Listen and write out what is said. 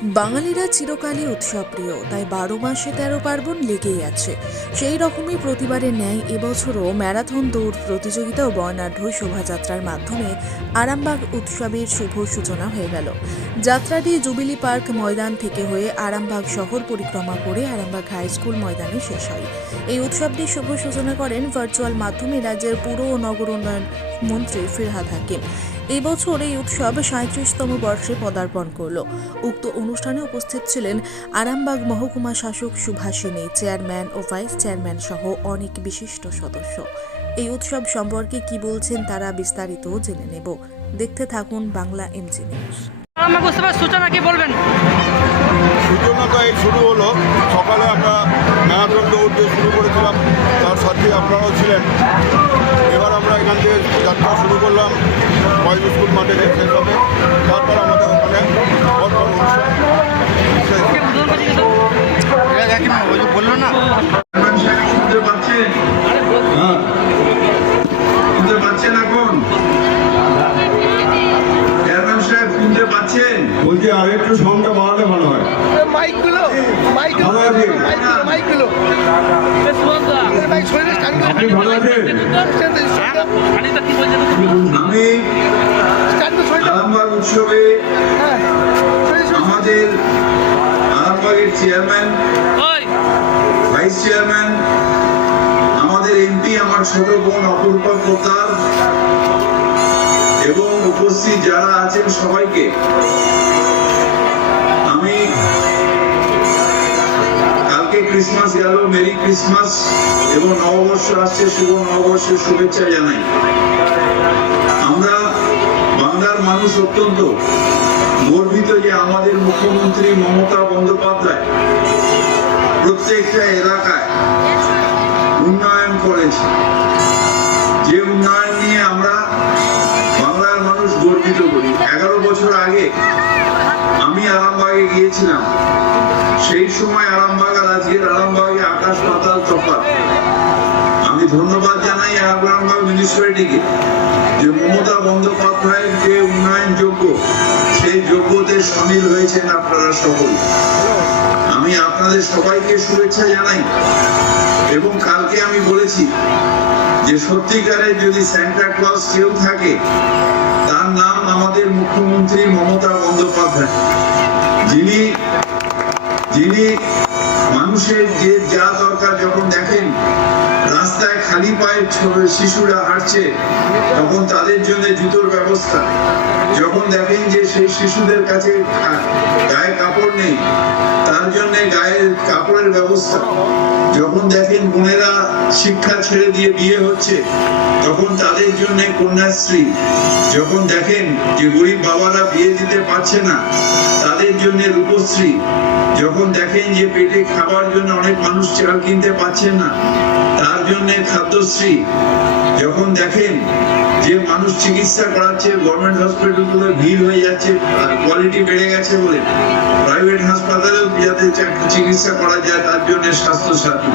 বাঙালিরা চিরকালই উৎসবপ্রিয়, তাই বারো মাসে তেরো পার্বণ লেগেই আছে। সেই রকমই প্রতিবারের ন্যায় এবছরও ম্যারাথন, দৌড়, প্রতিযোগিতা ও বর্ণাঢ্য শোভাযাত্রার মাধ্যমে আরামবাগ উৎসবের শুভ সূচনা হয়ে গেল। যাত্রাটি জুবিলি পার্ক ময়দান থেকে হয়ে আরামবাগ শহর পরিক্রমা করে আরামবাগ হাই স্কুল ময়দানে শেষ হয়। এই উৎসবটির শুভ সূচনা করেন ভার্চুয়াল মাধ্যমে রাজ্যের পুর ও নগর উন্নয়ন মন্ত্রী ফিরহাদ হাকিম। এই বছর এই উৎসব সাঁত্রিশতম বর্ষে পদার্পণ করল। উক্ত অনুষ্ঠানে উপস্থিত ছিলেন আরামবাগ মহকুমা শাসক সুভাষিনী চেয়ারম্যান ও ভাইস চেয়ারম্যান সহ অনেক বিশিষ্ট সদস্য। এই উৎসব সম্পর্কে কি বলছেন তারা বিস্তারিত জেনে নেব। দেখতে থাকুন বাংলা এমজি নিউজ। সূচনা কি বলবেন? সূচনা তো এই শুরু হলো। সকালে আমরা ম্যারাথন দৌড় দিয়ে শুরু করেছিলাম। তার সাথে আপনারাও ছিলেন। এবার আমরা এখান থেকে যাত্রা শুরু করলাম। বয়েজ স্কুল মাঠে শেষ হবে তারপর আমাদের ওখানে বর্তমান অনুষ্ঠান। বলল না হ্যাঁ বলছি আর একটু সঙ্গে বাড়ালে ভালো হয়। মাইকগুলো মাইকগুলো। মাইকগুলো মাইকগুলো। ভালো কি বলছেন? আমি আরামবাগ উৎসবে হ্যাঁ। আমাদের আরামবাগের চেয়ারম্যান ভাইস চেয়ারম্যান আমাদের এমপি আমার ছোট বোন অপূর্বা পোতার এবং উপস্থিত যারা আছেন সবাইকে। ক্রিসমাস গেল মেরি ক্রিসমাস এবং নববর্ষ আসছে, শুভ নববর্ষের শুভেচ্ছা জানাই। আমরা বাংলার মানুষ অত্যন্ত গর্বিত যে আমাদের মুখ্যমন্ত্রী মমতা বন্দ্যোপাধ্যায় প্রত্যেকটা এলাকায় উন্নয়ন করেছে। যে উন্নয়ন নিয়ে আমরা বাংলার মানুষ গর্বিত করি। এগারো বছর আগে আমি আরামবাগে গিয়েছিলাম। সেই সময় আরামবাগ আর আজকের আরামবাগে আকাশ পাতাল তফাৎ আমি ধন্যবাদ জানাই আরামবাগ মিউনিসিপ্যালিটিকে যে মমতা বন্দ্যোপাধ্যায়ের যে উন্নয়ন যোগ্য, সেই যোগ্যতে সামিল হয়েছেন আপনারা সকল। আমি আপনাদের সবাইকে শুভেচ্ছা জানাই এবং কালকে আমি বলেছি যে সত্যিকারের যদি স্যান্টা ক্লজ কেউ থাকে, তার নাম আমাদের মুখ্যমন্ত্রী মমতা বন্দ্যোপাধ্যায়। যিনি যিনি মানুষের যে যা দরকার যখন দেখেন খালি পায়ে শিশুরা হাঁটছে, তখন তাদের জন্য জুতোর ব্যবস্থা। যখন দেখেন যে সেই শিশুদের কাছে গায়ে কাপড় নেই, তার জন্য গায়ে কাপড়ের ব্যবস্থা। যখন দেখেন বোনেরা শিক্ষা ছেড়ে দিয়ে বিয়ে হচ্ছে, তখন তাদের জন্য কন্যাশ্রী। যখন দেখেন যে গরিব বাবারা বিয়ে দিতে পারছে না, তাদের জন্য রূপশ্রী। যখন দেখেন যে পেটে খাবার জন্য অনেক মানুষ চাল কিনতে পারছেন না, তার জন্য খাদ্যশ্রী যখন দেখেন যে মানুষ চিকিৎসা করাচ্ছে গভর্নমেন্ট হসপিটালগুলো ভিড় হয়ে যাচ্ছে, আর কোয়ালিটি বেড়ে গেছে বলে প্রাইভেট হাসপাতালেও যাতে চিকিৎসা করা যায়, তার জন্য স্বাস্থ্য সাথী